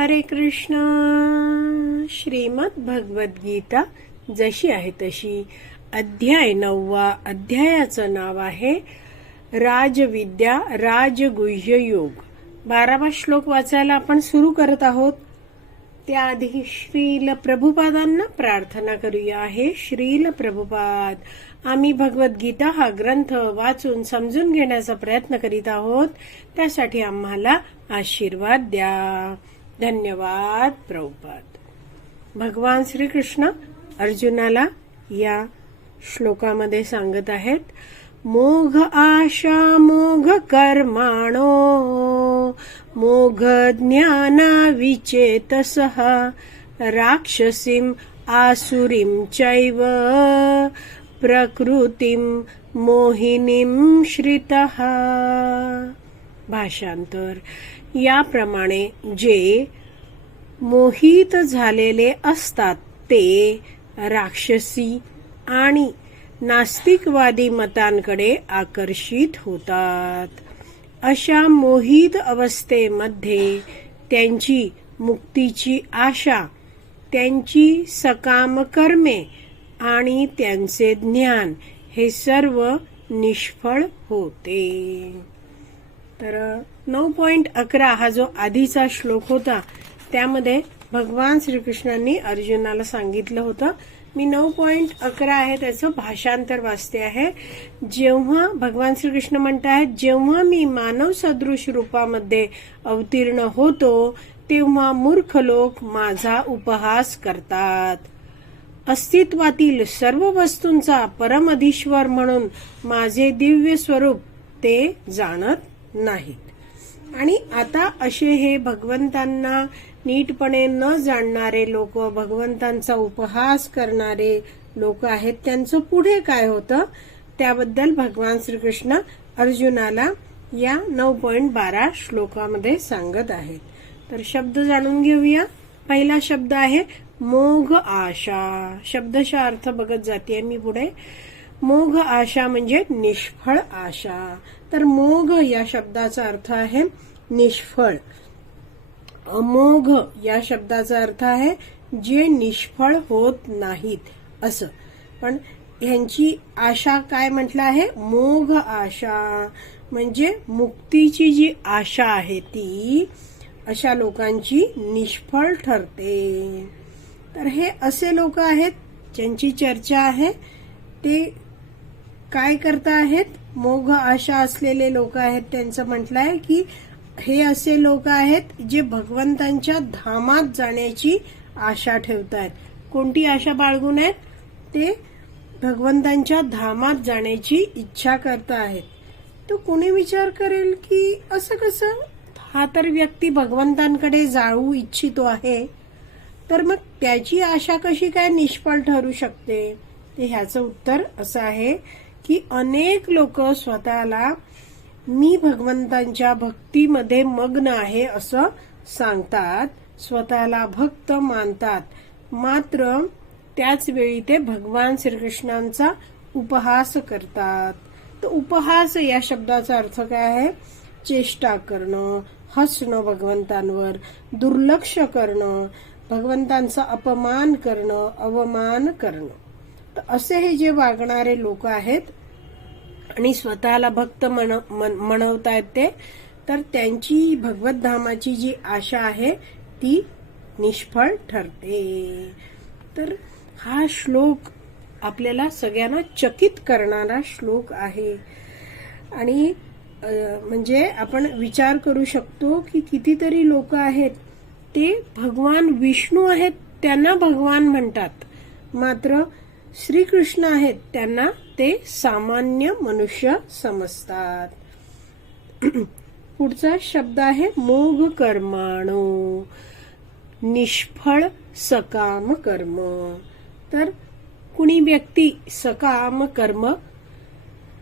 हरे कृष्ण। श्रीमद भगवद्गीता जशी आहे तशी. अध्याय नववा अध्यायाचं नाव आहे राजविद्या राजगुह्य योग. बारावा श्लोक वाचायला आपण सुरू करत आहोत. त्याआधी श्रील प्रभुपादांना प्रार्थना करूया आहे. श्रील प्रभुपाद आम्ही भगवद्गीता हा ग्रंथ वाचून समजून घेण्याचा प्रयत्न करीत आहोत. त्यासाठी आम्हाला आशीर्वाद द्या. धन्यवाद प्रभुपाद. भगवान श्रीकृष्ण अर्जुनाला या श्लोकामध्ये सांगत आहेत मोघ आशा मोघ कर्माणो मोघ ज्ञाना विचेतसः राक्षसीं आसुरीं चैव प्रकृतीम मोहिनीं श्रितः. भाषांतर. याप्रमाणे जे मोहित झालेले असतात ते राक्षसी आणि नास्तिकवादी मतांकडे आकर्षित होतात. अशा मोहित अवस्थेमध्ये त्यांची मुक्तीची आशा त्यांची सकाम कर्मे आणि त्यांचे ज्ञान हे सर्व निष्फळ होते. तर नऊ पॉइंट अकरा हा जो आधीचा श्लोक होता त्यामध्ये भगवान श्रीकृष्णांनी अर्जुनाला सांगितलं होतं. मी नऊ पॉइंट अकरा आहे त्याचं भाषांतर वाचते आहे. जेव्हा भगवान श्रीकृष्ण म्हणत आहेत जेव्हा मी मानव सदृश रूपामध्ये अवतीर्ण होतो तेव्हा मूर्ख लोक माझा उपहास करतात. अस्तित्वातील सर्व वस्तूंचा परमधीश्वर म्हणून माझे दिव्य स्वरूप ते जाणत नाहीत. आणि आता असे हे भगवंतांना नीटपणे न जाणणारे लोक भगवंतांचा उपहास करणारे लोक आहेत त्यांचं पुढे काय होतं? त्याबद्दल भगवान श्रीकृष्ण अर्जुनाला या नऊ पॉइंट बारा श्लोकामध्ये सांगत आहेत. तर शब्द जाणून घेऊया. पहिला शब्द आहे मोघ आशा. शब्दशा अर्थ बघत जाते मी पुढे. मोघ आशा म्हणजे निष्फळ आशा. तर मोघ या शब्दाचा अर्थ आहे निष्फळ. अमोघ या शब्दाचा अर्थ आहे जे निष्फळ होत नाहीत असं. पण ह्यांची आशा काय म्हटलं आहे? मोघ आशा. म्हणजे मुक्तीची जी आशा आहे ती अशा लोकांची निष्फळ ठरते. तर हे असे लोक आहेत ज्यांची चर्चा आहे ते काय करता आहेत? मोघ आशा असलेले लोक आहेत त्यांचं म्हटलं आहे की हे असे लोक आहेत जे भगवंतांच्या धामात जाण्याची आशा ठेवत आहेत कोणती आशा बाळगून आहेत? ते भगवंतांच्या धामात जाण्याची इच्छा करत आहेत तर कोणी विचार करेल की असं कसं? हा तर व्यक्ती भगवंतांकडे जाळू इच्छितो आहे तर मग त्याची आशा कशी काय निष्फळ ठरू शकते? ते ह्याचं उत्तर असं आहे की अनेक लोक स्वतःला मी भगवंतांच्या भक्तीमध्ये मग्न आहे असं सांगतात. स्वतःला भक्त मानतात. मात्र त्याच वेळी ते भगवान श्रीकृष्णांचा उपहास करतात. तर उपहास या शब्दाचा अर्थ काय आहे? चेष्टा करणं हसणं भगवंतांवर दुर्लक्ष करणं भगवंतांचा अपमान करणं अवमान करणं. तर असे हे जे वागणारे लोक आहेत आणि स्वतःला भक्त म्हण म्हणवतायत ते तर त्यांची भगवतधामाची जी आशा आहे ती निष्फळ ठरते. तर हा श्लोक आपल्याला सगळ्यांना चकित करणारा श्लोक आहे. आणि म्हणजे आपण विचार करू शकतो की कितीतरी लोक आहेत ते भगवान विष्णू आहेत त्यांना भगवान म्हणतात. मात्र श्रीकृष्ण आहेत त्यांना ते सामान्य मनुष्य समजतात. पुढचा शब्द आहे मोघ कर्माणो. निष्फळ सकाम कर्म. तर कुणी व्यक्ती सकाम कर्म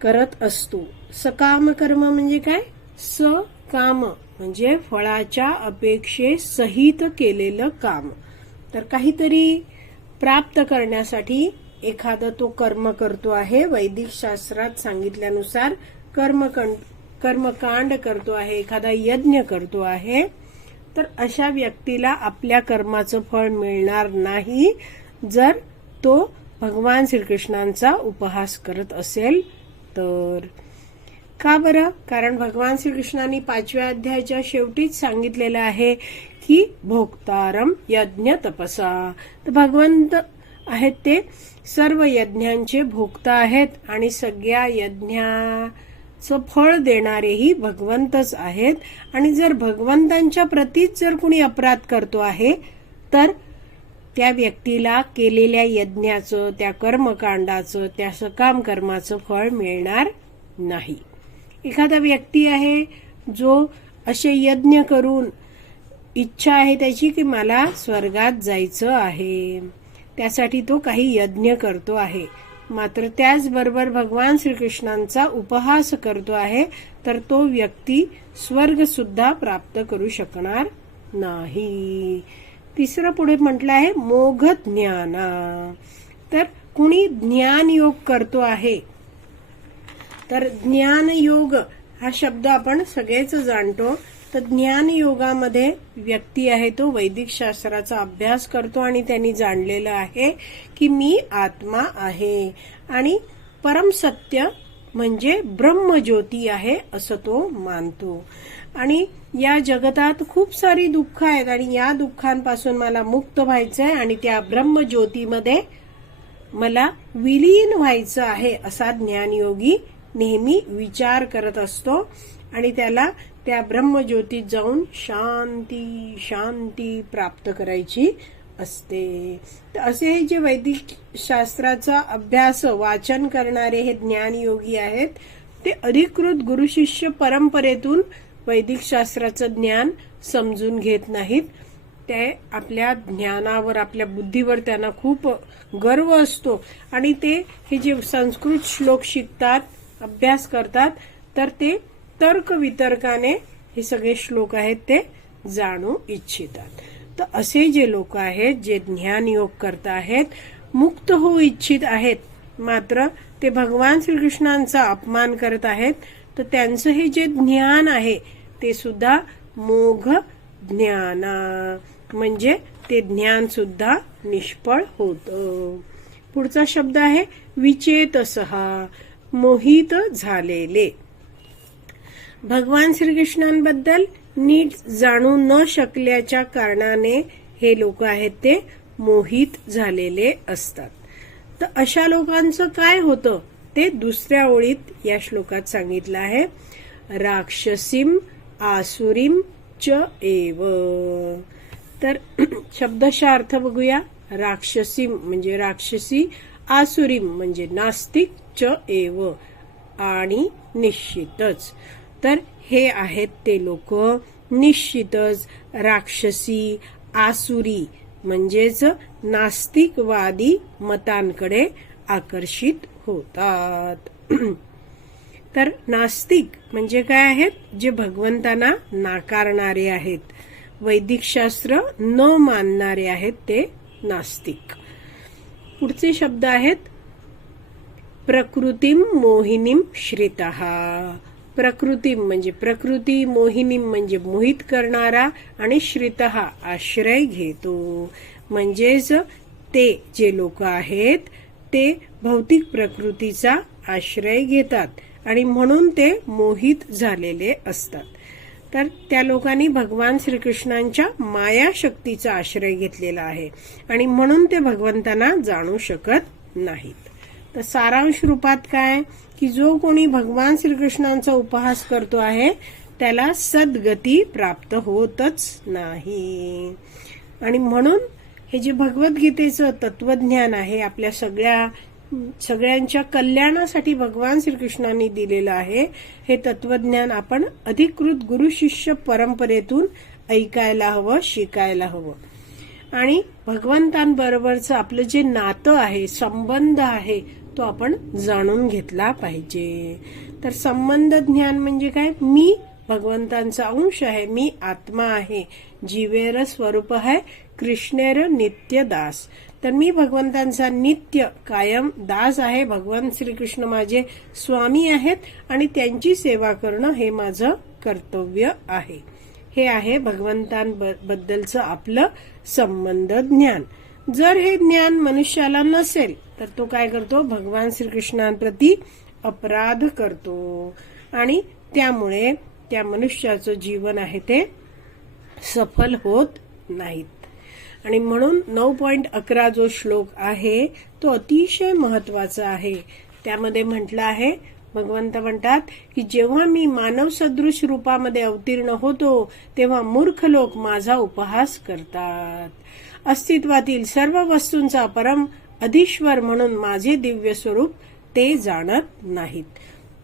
करत असतो सकाम कर्म म्हणजे काय? सकाम म्हणजे फळाच्या अपेक्षे सहित केलेलं काम. तर काहीतरी प्राप्त करण्यासाठी एखादं तो कर्म करतो आहे वैदिक शास्त्रात सांगितल्यानुसार कर्म कर्मकांड करतो आहे एखादा यज्ञ करतो आहे तर अशा व्यक्तीला आपल्या कर्माचं फळ मिळणार नाही जर तो भगवान श्रीकृष्णांचा उपहास करत असेल तर. का बरं? कारण भगवान श्रीकृष्णांनी पाचव्या अध्यायाच्या शेवटीच सांगितलेलं आहे की भोक्तारम यज्ञ तपसा. तर भगवंत आहेत ते. सर्व यज्ञांचे भोगता आहेत आणि सगळ्या यज्ञाचं फळ देणारेही भगवंतच आहेत. आणि जर भगवंतांच्या प्रतीच जर कुणी अपराध करतो आहे तर त्या व्यक्तीला केलेल्या यज्ञाचं त्या कर्मकांडाचं त्या सकाम कर्माचं फळ मिळणार नाही. एखादा व्यक्ती आहे जो असे यज्ञ करून इच्छा आहे त्याची की मला स्वर्गात जायचं आहे. त्यासाठी तो काही यज्ञ करतो आहे. मात्र त्याचबरोबर भगवान श्रीकृष्णांचा उपहास करतो आहे तर तो व्यक्ती स्वर्ग सुद्धा प्राप्त करू शकणार नाही. तिसरं पुढे म्हटलं आहे मोघ ज्ञाना. तर कुणी ज्ञान योग करतो आहे? तर ज्ञान योग हा शब्द आपण सगळेच जाणतो. तर ज्ञान योगामध्ये व्यक्ती आहे तो वैदिक शास्त्राचा अभ्यास करतो आणि त्यांनी जाणलेलं आहे की मी आत्मा आहे. आणि परमसत्य म्हणजे ब्रह्मज्योती आहे असं तो मानतो. आणि या जगतात खूप सारी दुःख आहेत आणि या दुःखांपासून मला मुक्त व्हायचंय आणि त्या ब्रह्मज्योतीमध्ये मला विलीन व्हायचं आहे असा ज्ञानयोगी नेहमी विचार करत असतो आणि त्याला त्या ब्रह्मज्योतीत जाऊन शांती शांती प्राप्त करायची असते. तर असे हे जे वैदिक शास्त्राचा अभ्यास वाचन करणारे हे ज्ञानयोगी आहेत ते अधिकृत गुरुशिष्य परंपरेतून वैदिक शास्त्राचं ज्ञान समजून घेत नाहीत. ते आपल्या ज्ञानावर आपल्या बुद्धीवर त्यांना खूप गर्व असतो. आणि ते हे जे संस्कृत श्लोक शिकतात अभ्यास करतात तर ते तर्क वितर्काने हे सगळे श्लोक आहेत ते जाणू इच्छितात. तर असे जे लोक आहेत जे ज्ञान योग करत आहेत मुक्त होऊ इच्छित आहेत मात्र ते भगवान श्रीकृष्णांचा अपमान करत आहेत तर त्यांचं हे जे ज्ञान आहे ते सुद्धा मोघ ज्ञाना. म्हणजे ते ज्ञान सुद्धा निष्फळ होत. पुढचा शब्द आहे विचेतसहा मोहित झालेले. भगवान श्रीकृष्णांबद्दल नीट जाणू न शकल्याच्या कारणाने हे लोक आहेत ते मोहित झालेले असतात. तर अशा लोकांचं काय होतं? ते दुसऱ्या ओळीत या श्लोकात सांगितलं आहे. राक्षसीम आसुरीम च एव. तर शब्दशा अर्थ बघूया. राक्षसीम म्हणजे राक्षसी आसुरीम म्हणजे नास्तिक च एव. आणि निश्चितच. तर हे आहेत ते लोक निश्चितच राक्षसी आसुरी म्हणजेच नास्तिकवादी मतांकडे आकर्षित होतात. तर नास्तिक म्हणजे काय आहेत? जे भगवंतांना नाकारणारे आहेत. वैदिक शास्त्र न मानणारे आहेत ते नास्तिक. पुढचे शब्द आहेत प्रकृतीम मोहिनीम श्रितहा प्रकृतीम म्हणजे प्रकृती मोहिनीम म्हणजे मोहित करणारा आणि श्रितहा आश्रय घेतो. म्हणजेच ते जे लोक आहेत ते भौतिक प्रकृतीचा आश्रय घेतात आणि म्हणून ते मोहित झालेले असतात. तर त्या लोकांनी भगवान श्रीकृष्णांच्या माया शक्तीचा आश्रय घेतलेला आहे आणि म्हणून ते भगवंतांना जाणू शकत नाहीत. तर सारांश रूपात काय? की जो कोणी भगवान श्रीकृष्णांचा उपहास करतो आहे त्याला सद्गती प्राप्त होतच नाही. आणि म्हणून हे जे भगवद्गीतेचं तत्वज्ञान आहे आपल्या सगळ्या सगळ्यांच्या कल्याणासाठी भगवान श्रीकृष्णांनी दिलेलं आहे हे तत्वज्ञान आपण अधिकृत गुरु शिष्य परंपरेतून ऐकायला हवं शिकायला हवं. आणि भगवंतांबरोबरचं आपलं जे नातं आहे संबंध आहे तो आपण जाणून घेतला पाहिजे. तर संबंध ज्ञान म्हणजे काय? मी भगवंतांचा अंश आहे मी आत्मा आहे जीवेर स्वरूप आहे कृष्णेर नित्य दास. तर मी भगवंतांचा नित्य कायम दास आहे. भगवान श्रीकृष्ण माझे स्वामी आहेत आणि त्यांची सेवा करणं हे माझं कर्तव्य आहे. हे आहे भगवंतांबद्दलचं आपलं संबंध ज्ञान. जर हे ज्ञान मनुष्याला नसेल तर तो काय करतो? भगवान श्रीकृष्णांप्रती अपराध करतो. आणि त्यामुळे त्या मनुष्याचं जीवन आहे ते सफल होत नाहीत. आणि म्हणून नऊ पॉइंट अकरा जो श्लोक आहे तो अतिशय महत्त्वाचा आहे. त्यामध्ये म्हटलं आहे भगवंत म्हणतात की जेव्हा मी मानव सदृश रूपामध्ये अवतीर्ण होतो तेव्हा मूर्ख लोक माझा उपहास करतात. अस्तित्वातील सर्व वस्तूंचा परम अधिश्वर म्हणून माझे दिव्य स्वरूप ते जाणत नाहीत.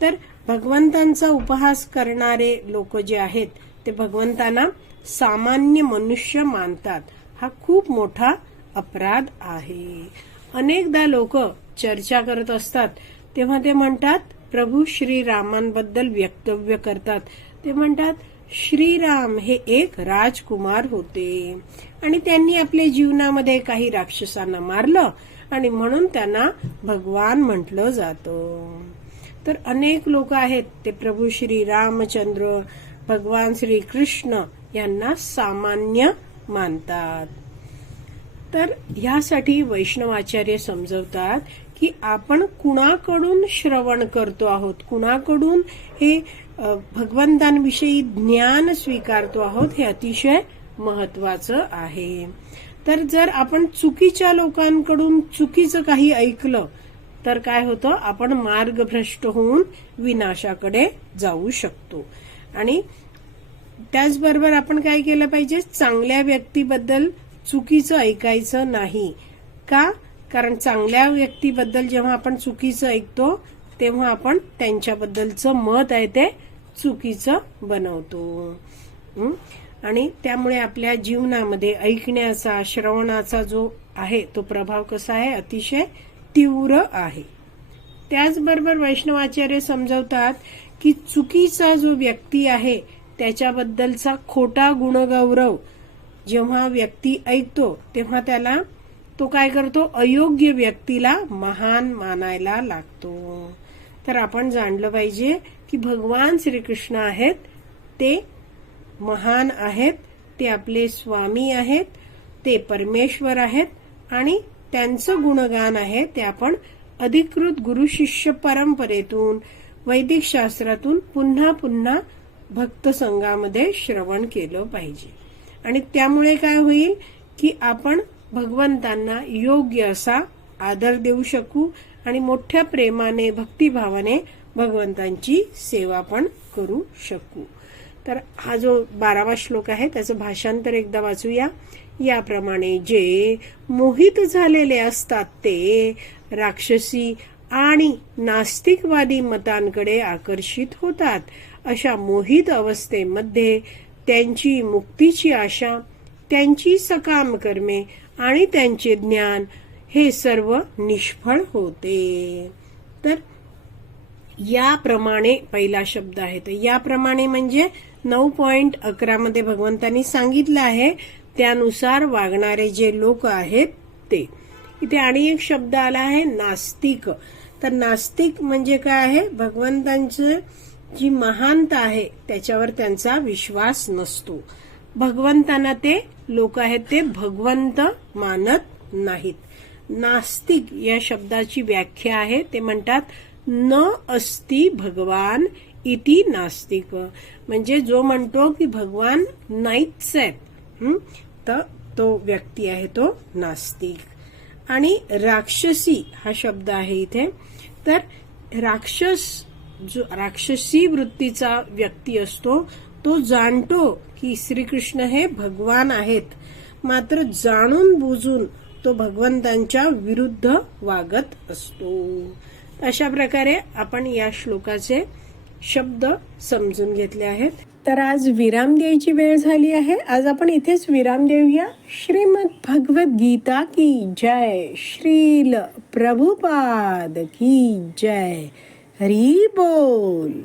तर भगवंतांचा उपहास करणारे लोक जे आहेत ते भगवंतांना सामान्य मनुष्य मानतात. हा खूप मोठा अपराध आहे. अनेकदा लोक चर्चा करत असतात. तेव्हा ते म्हणतात प्रभू श्रीरामांबद्दल वक्तव्य करतात. ते म्हणतात श्रीराम हे एक राजकुमार होते. आणि त्यांनी आपल्या जीवनामध्ये काही राक्षसांना मारलं आणि म्हणून त्यांना भगवान म्हटलं जातं. तर अनेक लोक आहेत ते प्रभू श्री रामचंद्र भगवान श्री कृष्ण यांना सामान्य मानतात. तर ह्यासाठी वैष्णवाचार्य समजवतात की आपण कुणाकडून श्रवण करतो आहोत? कुणाकडून हे भगवंतांविषयी ज्ञान स्वीकारतो आहोत हे अतिशय महत्वाचं आहे. तर जर आपण चुकीच्या लोकांकडून चुकीचं काही ऐकलं तर काय होतं? आपण मार्गभ्रष्ट होऊन विनाशाकडे जाऊ शकतो. आणि त्याचबरोबर आपण काय केलं पाहिजे? चांगल्या व्यक्तीबद्दल चुकीचं ऐकायचं नाही. का? कारण चांगल्या व्यक्तीबद्दल जेव्हा आपण चुकीचं ऐकतो तेव्हा आपण त्यांच्याबद्दलचं मत आहे ते चुकीचं बनवतो. आणि त्यामुळे आपल्या जीवनामध्ये ऐकण्याचा श्रवणाचा जो आहे तो प्रभाव कसा आहे? अतिशय तीव्र आहे. त्याचबरोबर वैष्णवाचार्य समजवतात की चुकीचा जो व्यक्ती आहे त्याच्याबद्दलचा खोटा गुणगौरव जेव्हा व्यक्ती ऐकतो तेव्हा त्याला तो काय करतो? अयोग्य व्यक्तीला महान मानायला लागतो. तर आपण जाणलं पाहिजे की भगवान श्रीकृष्ण आहेत ते महान आहेत ते आपले स्वामी आहेत ते परमेश्वर आहेत आणि त्यांचं गुणगान आहे ते आपण अधिकृत गुरु शिष्य परंपरेतून वैदिक शास्त्रातून पुन्हा पुन्हा भक्त संघामध्ये श्रवण केलं पाहिजे. आणि त्यामुळे काय होईल की आपण भगवंतांना योग्य असा आदर देऊ शकू आणि मोठ्या प्रेमाने भक्तिभावाने भगवंतांची सेवा पण करू शकू. तर हा जो बारावा श्लोक आहे त्याचं भाषांतर एकदा वाचूया. याप्रमाणे जे मोहित झालेले असतात ते राक्षसी आणि नास्तिकवादी मतांकडे आकर्षित होतात. अशा मोहित अवस्थेमध्ये त्यांची मुक्तीची आशा त्यांची सकाम कर्मे आणि त्यांचे ज्ञान हे सर्व निष्फळ होते. तर याप्रमाणे पहिला शब्द आहे. तर याप्रमाणे म्हणजे नऊ पॉइंट अकरा मध्ये भगवंतांनी सांगितलं आहे त्यानुसार वागणारे जे लोक आहेत ते. इथे आणि एक शब्द आला आहे नास्तिक. तर नास्तिक म्हणजे काय आहे? भगवंतांचं जी महानता आहे त्याच्यावर त्यांचा विश्वास नसतो. भगवंतांना ते लोक आहेत ते भगवंत मानत नाहीत. नास्तिक या शब्दाची व्याख्या आहे. ते म्हणतात न अस्ति भगवान इति नास्तिक. म्हणजे जो म्हणतो की भगवान नाहीच आहेत तर तो व्यक्ती आहे तो नास्तिक. आणि राक्षसी हा शब्द आहे इथे. तर राक्षस जो राक्षसी वृत्तीचा व्यक्ती असतो तो जाणतो की श्रीकृष्ण हे भगवान आहेत. मात्र जाणून बुजून तो भगवंतांच्या विरुद्ध वागत असतो. अशा प्रकारे आपण या श्लोकाचे शब्द समजून घेतले आहेत. तर आज विराम द्यायची वेळ झाली आहे. आज आपण इथेच विराम देऊया. श्रीमद भगवत गीता की जय. श्रील प्रभुपाद की जय. हरी बोल.